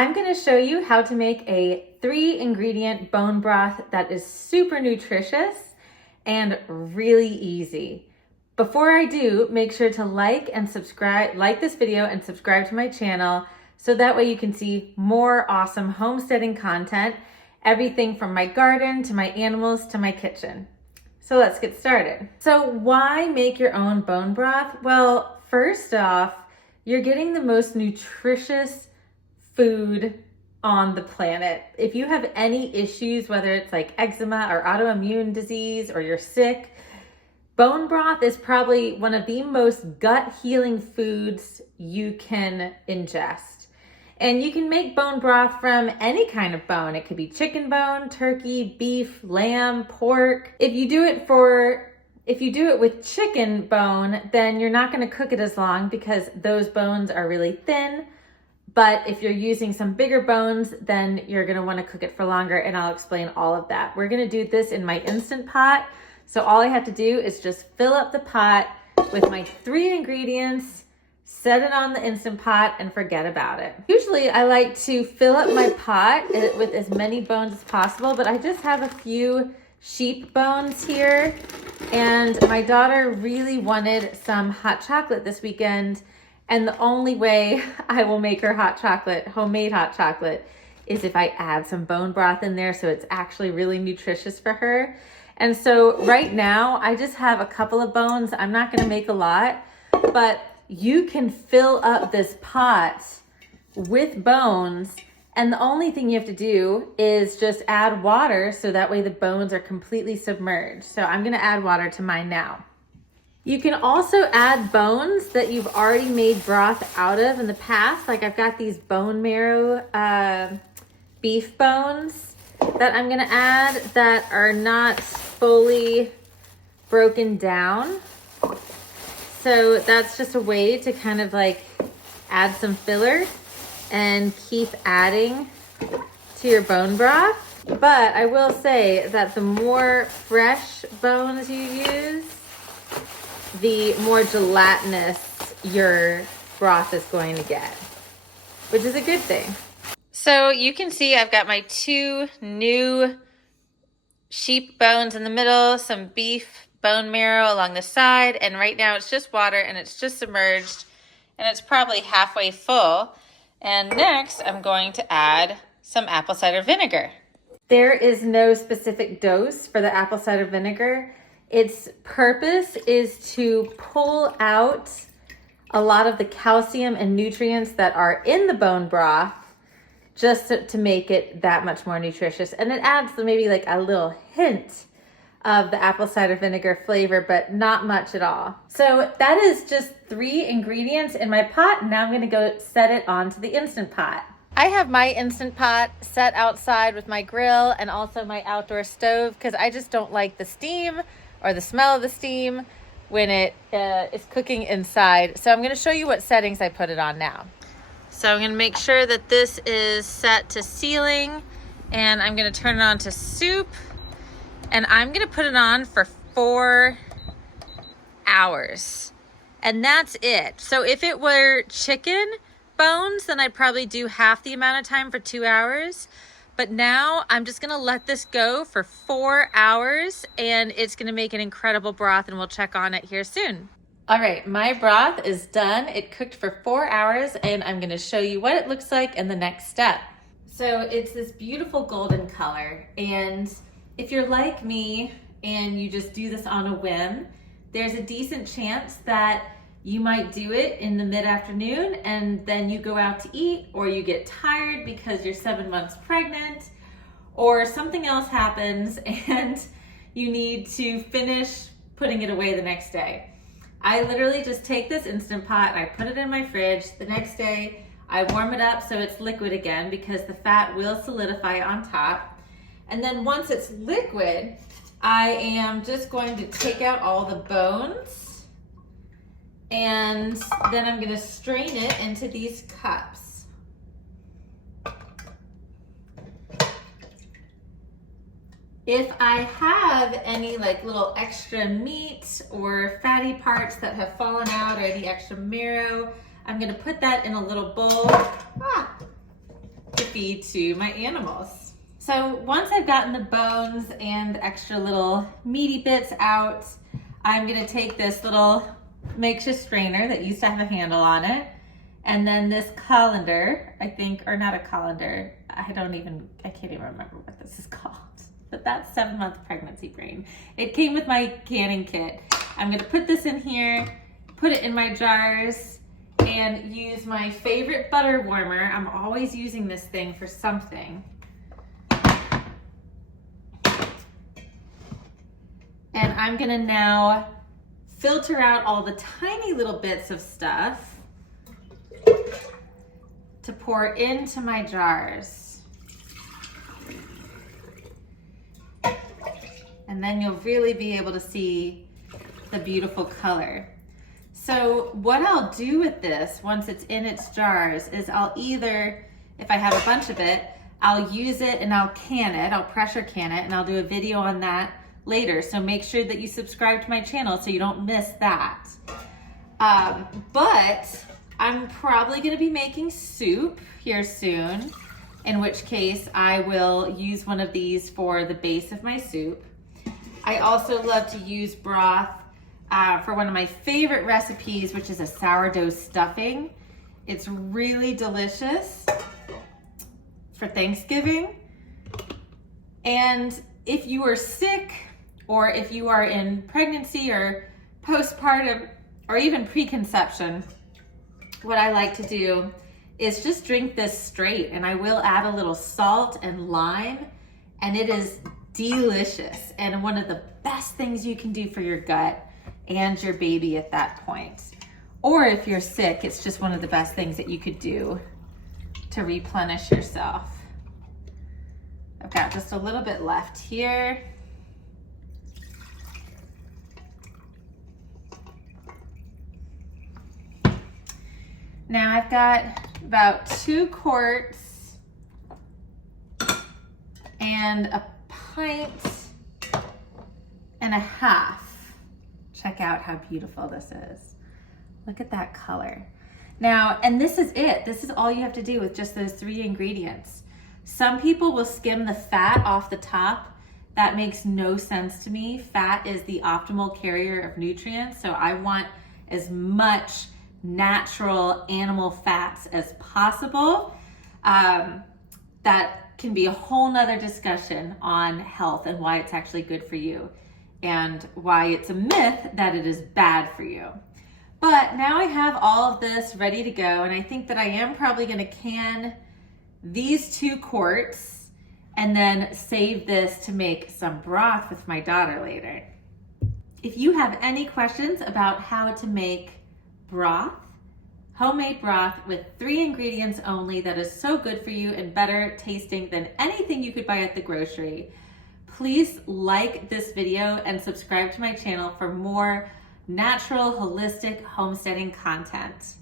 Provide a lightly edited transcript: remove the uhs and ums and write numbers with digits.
I'm going to show you how to make a 3-ingredient bone broth that is super nutritious and really easy. Before I do, make sure to like this video and subscribe to my channel so that way you can see more awesome homesteading content, everything from my garden to my animals to my kitchen. So let's get started. So why make your own bone broth? Well, first off, you're getting the most nutritious food on the planet. If you have any issues, whether it's like eczema or autoimmune disease or you're sick, bone broth is probably one of the most gut healing foods you can ingest. And you can make bone broth from any kind of bone. It could be chicken bone, turkey, beef, lamb, pork. If you do it with chicken bone, then you're not going to cook it as long because those bones are really thin. But if you're using some bigger bones, then you're going to want to cook it for longer, and I'll explain all of that. We're going to do this in my Instant Pot. So all I have to do is just fill up the pot with my 3 ingredients, set it on the Instant Pot, and forget about it. Usually I like to fill up my pot with as many bones as possible, but I just have a few sheep bones here, and my daughter really wanted some hot chocolate this weekend, and the only way I will make her hot chocolate, homemade hot chocolate, is if I add some bone broth in there so it's actually really nutritious for her. And so right now I just have a couple of bones. I'm not gonna make a lot, but you can fill up this pot with bones, and the only thing you have to do is just add water so that way the bones are completely submerged. So I'm gonna add water to mine now. You can also add bones that you've already made broth out of in the past. Like I've got these bone marrow beef bones that I'm gonna add that are not fully broken down. So that's just a way to kind of like add some filler and keep adding to your bone broth. But I will say that the more fresh bones you use, the more gelatinous your broth is going to get, which is a good thing. So you can see I've got my 2 new sheep bones in the middle, some beef bone marrow along the side, and right now it's just water and it's just submerged and it's probably halfway full. And next I'm going to add some apple cider vinegar. There is no specific dose for the apple cider vinegar. Its purpose is to pull out a lot of the calcium and nutrients that are in the bone broth just to make it that much more nutritious. And it adds maybe like a little hint of the apple cider vinegar flavor, but not much at all. So that is just 3 ingredients in my pot. Now I'm gonna go set it onto the Instant Pot. I have my Instant Pot set outside with my grill and also my outdoor stove because I just don't like the steam or the smell of the steam when it is cooking inside. So I'm gonna show you what settings I put it on now. So I'm gonna make sure that this is set to sealing, and I'm gonna turn it on to soup, and I'm gonna put it on for 4 hours. And that's it. So if it were chicken bones, then I'd probably do half the amount of time for 2 hours. But now I'm just gonna let this go for 4 hours, and it's gonna make an incredible broth, and we'll check on it here soon. All right, my broth is done. It cooked for 4 hours, and I'm gonna show you what it looks like and the next step. So it's this beautiful golden color, and if you're like me and you just do this on a whim, there's a decent chance that you might do it in the mid-afternoon and then you go out to eat, or you get tired because you're 7 months pregnant, or something else happens and you need to finish putting it away the next day. I literally just take this Instant Pot and I put it in my fridge. The next day I warm it up so it's liquid again because the fat will solidify on top. And then once it's liquid, I am just going to take out all the bones, and then I'm gonna strain it into these cups. If I have any like little extra meat or fatty parts that have fallen out or any extra marrow, I'm gonna put that in a little bowl. feed to my animals. So once I've gotten the bones and extra little meaty bits out, I'm gonna take this little makeshift strainer that used to have a handle on it, and then this colander, I think, or not a colander, I can't even remember what this is called, but that's 7-month pregnancy brain. It came with my canning kit. I'm gonna put this in here, put it in my jars, and use my favorite butter warmer. I'm always using this thing for something. And I'm gonna now filter out all the tiny little bits of stuff to pour into my jars. And then you'll really be able to see the beautiful color. So what I'll do with this once it's in its jars is I'll either, if I have a bunch of it, I'll use it and I'll can it, I'll pressure can it, and I'll do a video on that later. So make sure that you subscribe to my channel so you don't miss that. But I'm probably gonna be making soup here soon, in which case I will use one of these for the base of my soup. I also love to use broth for one of my favorite recipes, which is a sourdough stuffing. It's really delicious for Thanksgiving. And if you are sick, or if you are in pregnancy or postpartum, or even preconception, what I like to do is just drink this straight, and I will add a little salt and lime, and it is delicious and one of the best things you can do for your gut and your baby at that point. Or if you're sick, it's just one of the best things that you could do to replenish yourself. I've got just a little bit left here. Now I've got about 2 quarts and a pint and a half. Check out how beautiful this is. Look at that color. Now, and this is it. This is all you have to do with just those 3 ingredients. Some people will skim the fat off the top. That makes no sense to me. Fat is the optimal carrier of nutrients, so I want as much natural animal fats as possible. That can be a whole nother discussion on health and why it's actually good for you and why it's a myth that it is bad for you. But now I have all of this ready to go, and I think that I am probably gonna can these 2 quarts and then save this to make some broth with my daughter later. If you have any questions about how to make broth, homemade broth with 3 ingredients only that is so good for you and better tasting than anything you could buy at the grocery, please like this video and subscribe to my channel for more natural, holistic homesteading content.